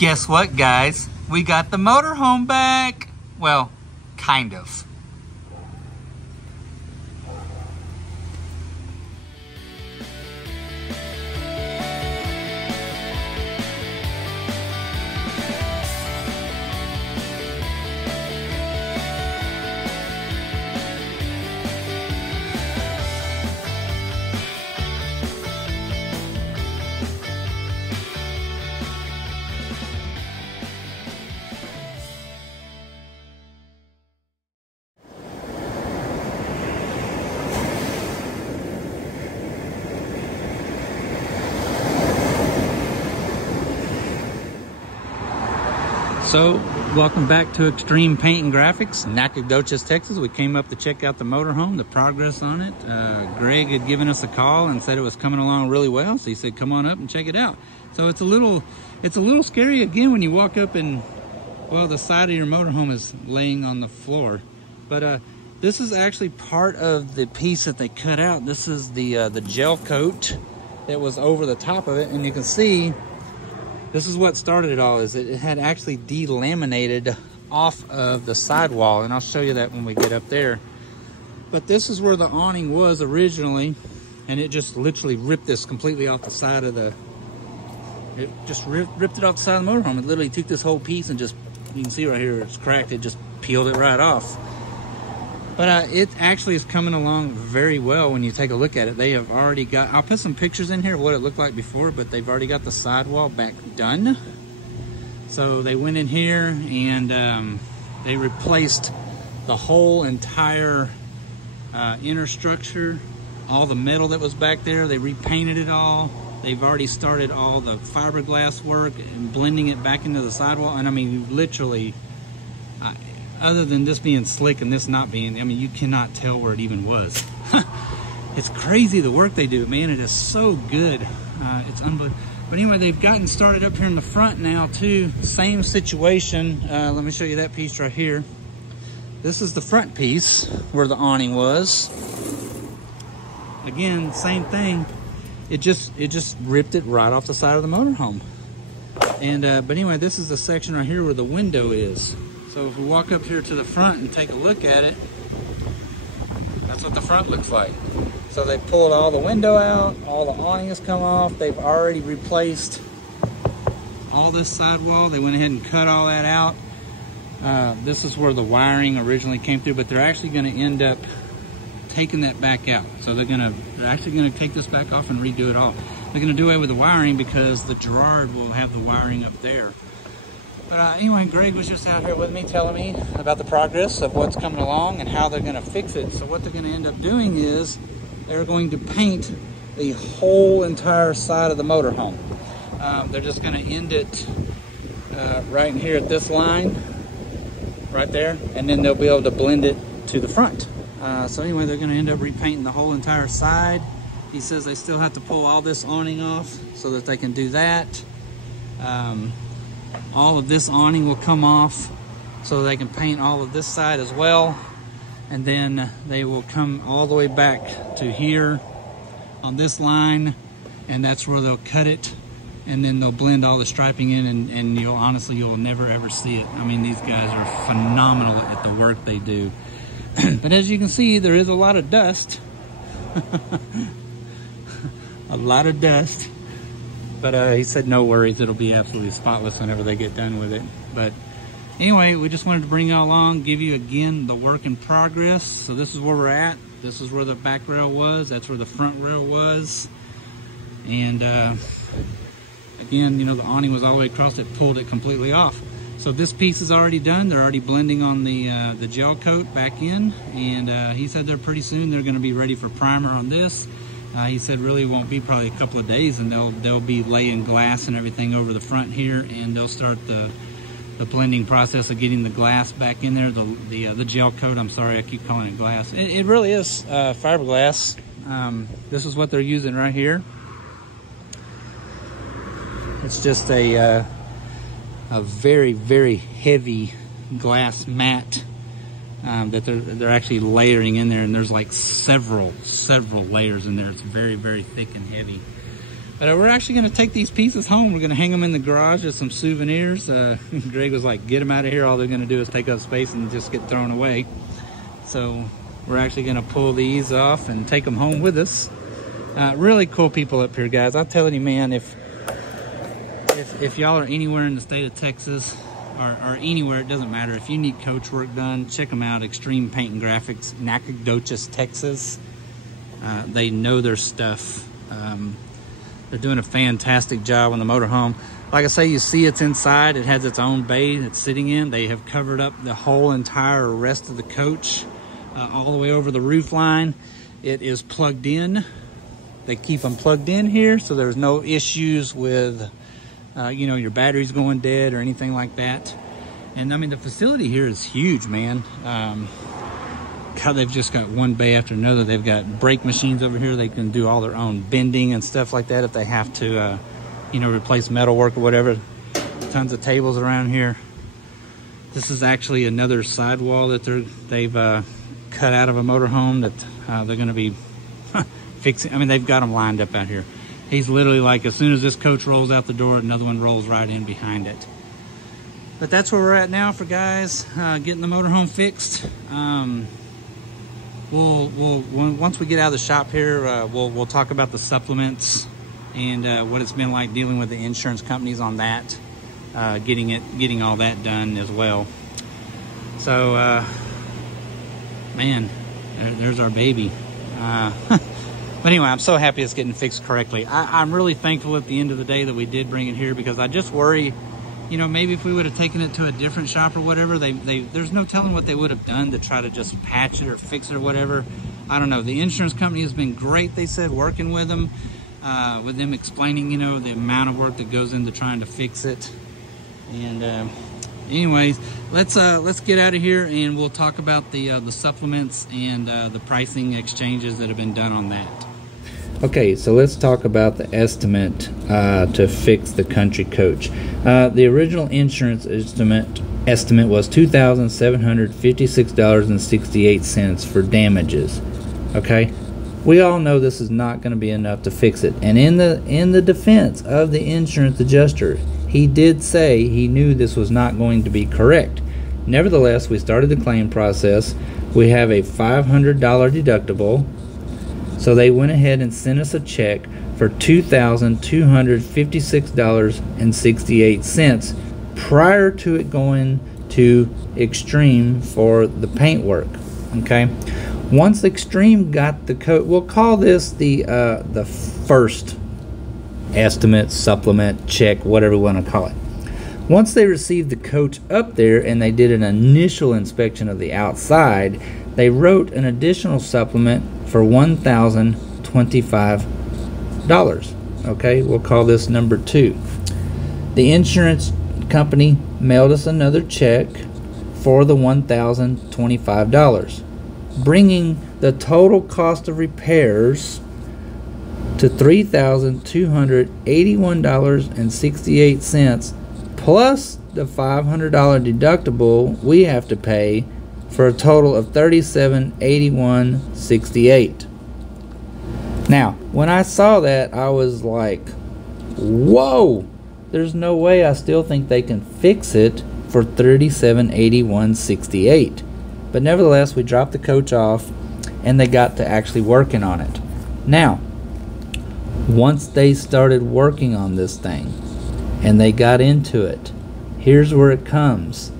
Guess what, guys? We got the motorhome back. Well, kind of. So, welcome back to Extreme Paint Graphics, Nacogdoches, Texas. We came up to check out the motorhome, the progress on it. Greg had given us a call and said it was coming along really well, so he said, come on up and check it out. So it's a little scary again when you walk up and, well, the side of your motorhome is laying on the floor. But this is actually part of the piece that they cut out. This is the gel coat that was over the top of it, and you can see this is what started it all, is it had actually delaminated off of the sidewall, and I'll show you that when we get up there. But this is where the awning was originally, and it just literally ripped this completely off the side of the, it just ripped it off the side of the motorhome. It literally took this whole piece and just, you can see right here, it's cracked, it just peeled it right off. But it actually is coming along very well when you take a look at it. They have already got, I'll put some pictures in here of what it looked like before, but they've already got the sidewall back done. So they went in here and they replaced the whole entire inner structure, all the metal that was back there. They repainted it all. They've already started all the fiberglass work and blending it back into the sidewall. And I mean, literally, other than this being slick and this not being, I mean, you cannot tell where it even was. It's crazy the work they do, man. It is so good. It's unbelievable. But anyway, they've gotten started up here in the front now too. Same situation. Let me show you that piece right here. This is the front piece where the awning was. Again, same thing. It just ripped it right off the side of the motorhome. And but anyway, this is the section right here where the window is. So if we walk up here to the front and take a look at it, that's what the front looks like. So they pulled all the window out, all the awning has come off. They've already replaced all this sidewall. They went ahead and cut all that out. This is where the wiring originally came through, but they're actually gonna end up taking that back out. So they're actually gonna take this back off and redo it all. They're gonna do away with the wiring because the Gerard will have the wiring up there. But anyway, Greg was just out here with me telling me about the progress of what's coming along and how they're gonna fix it. So what they're gonna end up doing is they're going to paint the whole entire side of the motorhome. They're just gonna end it right in here at this line, right there, and then they'll be able to blend it to the front. So anyway, they're gonna end up repainting the whole entire side. He says they still have to pull all this awning off so that they can do that. All of this awning will come off so they can paint all of this side as well. And then they will come all the way back to here on this line, and that's where they'll cut it, and then they'll blend all the striping in, and you'll never ever see it. I mean, these guys are phenomenal at the work they do. But as you can see, there is a lot of dust. A lot of dust. But he said no worries, it'll be absolutely spotless whenever they get done with it. But anyway, we just wanted to bring you again, give you again the work in progress. So this is where we're at. This is where the back rail was. That's where the front rail was. And again, you know, the awning was all the way across. It pulled it completely off. So this piece is already done. They're already blending on the gel coat back in. And he said pretty soon they're going to be ready for primer on this. He said really won't be probably a couple of days, and they'll be laying glass and everything over the front here, and they'll start the blending process of getting the glass back in there, the gel coat. I'm sorry, I keep calling it glass. It really is fiberglass. This is what they're using right here. It's just a very, very heavy glass mat that they're actually layering in there, and there's like several layers in there. It's very, very thick and heavy. But we're actually going to take these pieces home. We're going to hang them in the garage as some souvenirs. Greg was like, get them out of here. All they're going to do is take up space and just get thrown away. So we're actually going to pull these off and take them home with us. Really cool people up here, guys. I'm telling you, man, if y'all are anywhere in the state of Texas or anywhere, it doesn't matter. If you need coach work done, check them out. XTREME Paint Graphics, Nacogdoches, Texas. They know their stuff. They're doing a fantastic job on the motorhome. Like I say, you see it's inside. It has its own bay it's sitting in. They have covered up the whole entire rest of the coach all the way over the roof line. It is plugged in. They keep them plugged in here, so there's no issues with, you know, your batteries going dead or anything like that. And I mean, the facility here is huge, man. God, they've just got one bay after another. They've got brake machines over here. They can do all their own bending and stuff like that if they have to, you know, replace metal work or whatever. Tons of tables around here. This is actually another sidewall that they've cut out of a motorhome that they're going to be fixing. I mean, they've got them lined up out here. He's literally like, as soon as this coach rolls out the door, another one rolls right in behind it. But that's where we're at now for guys getting the motorhome fixed. Once we get out of the shop here, we'll talk about the supplements and what it's been like dealing with the insurance companies on that, getting all that done as well. So, man, there's our baby. But anyway, I'm so happy it's getting fixed correctly. I'm really thankful at the end of the day that we did bring it here, because I just worry, you know, maybe if we would have taken it to a different shop or whatever, there's no telling what they would have done to try to just patch it or fix it or whatever. I don't know. The insurance company has been great, they said, working with them explaining, you know, the amount of work that goes into trying to fix it. And anyways, let's get out of here and we'll talk about the supplements and the pricing exchanges that have been done on that. Okay, so let's talk about the estimate to fix the Country Coach. The original insurance estimate was $2,756.68 for damages. Okay, we all know this is not going to be enough to fix it. And in the defense of the insurance adjuster, he did say he knew this was not going to be correct. Nevertheless, we started the claim process. We have a $500 deductible. So they went ahead and sent us a check for $2,256.68 prior to it going to XTREME for the paint work. Okay, once XTREME got the coat, we'll call this the first estimate, supplement, check, whatever we want to call it. Once they received the coach up there and they did an initial inspection of the outside, they wrote an additional supplement for $1,025. Okay, we'll call this number 2. The insurance company mailed us another check for the $1,025, bringing the total cost of repairs to $3,281.68 plus the $500 deductible we have to pay, for a total of $3781.68. Now, when I saw that, I was like, whoa, there's no way. I still think they can fix it for $3781.68. But nevertheless, we dropped the coach off and they got to actually working on it. Now, once they started working on this thing and they got into it, here's where it comes.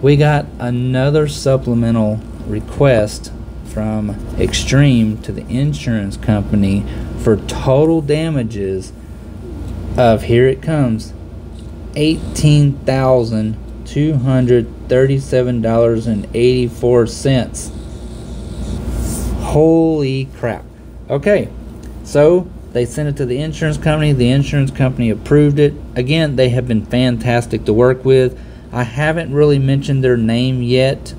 We got another supplemental request from XTREME to the insurance company for total damages of, here it comes, $18,237.84. Holy crap. Okay, so they sent it to the insurance company. The insurance company approved it. Again, they have been fantastic to work with. I haven't really mentioned their name yet,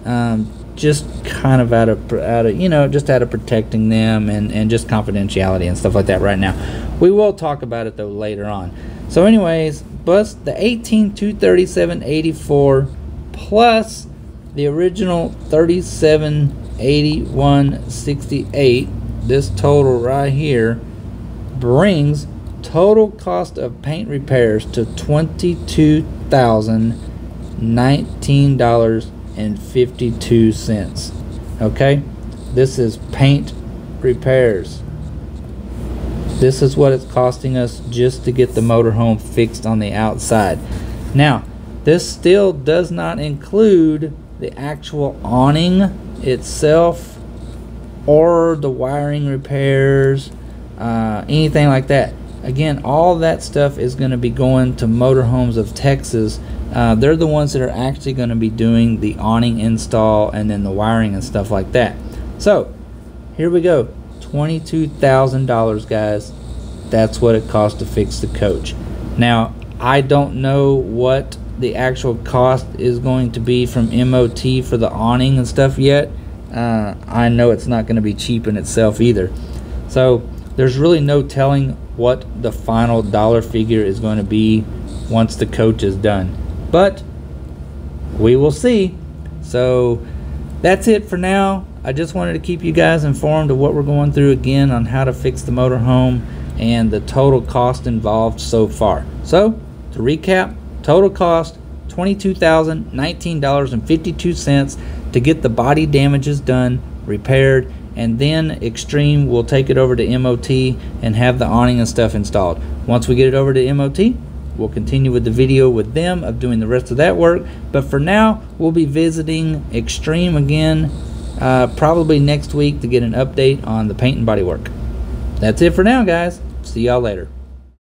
just kind of out of you know, just out of protecting them and just confidentiality and stuff like that right now. We will talk about it though later on. So anyways, plus the $18,237.84 plus the original $3781.68, this total right here brings total cost of paint repairs to $22,019.52. Okay, this is paint repairs. This is what it's costing us just to get the motorhome fixed on the outside. Now, this still does not include the actual awning itself or the wiring repairs, anything like that. Again, all that stuff is going to be going to Motorhomes of Texas. They're the ones that are actually going to be doing the awning install and then the wiring and stuff like that. So here we go, $22,000, guys. That's what it costs to fix the coach. Now, I don't know what the actual cost is going to be from MOT for the awning and stuff yet. I know it's not going to be cheap in itself either. So there's really no telling what the final dollar figure is going to be once the coach is done, but we will see. So that's it for now. I just wanted to keep you guys informed of what we're going through again on how to fix the motorhome and the total cost involved so far. So to recap, total cost $22,019.52 to get the body damages done, repaired, and then XTREME will take it over to MOT and have the awning and stuff installed. Once we get it over to MOT, we'll continue with the video with them of doing the rest of that work. But for now, we'll be visiting XTREME again probably next week to get an update on the paint and body work. That's it for now, guys. See y'all later.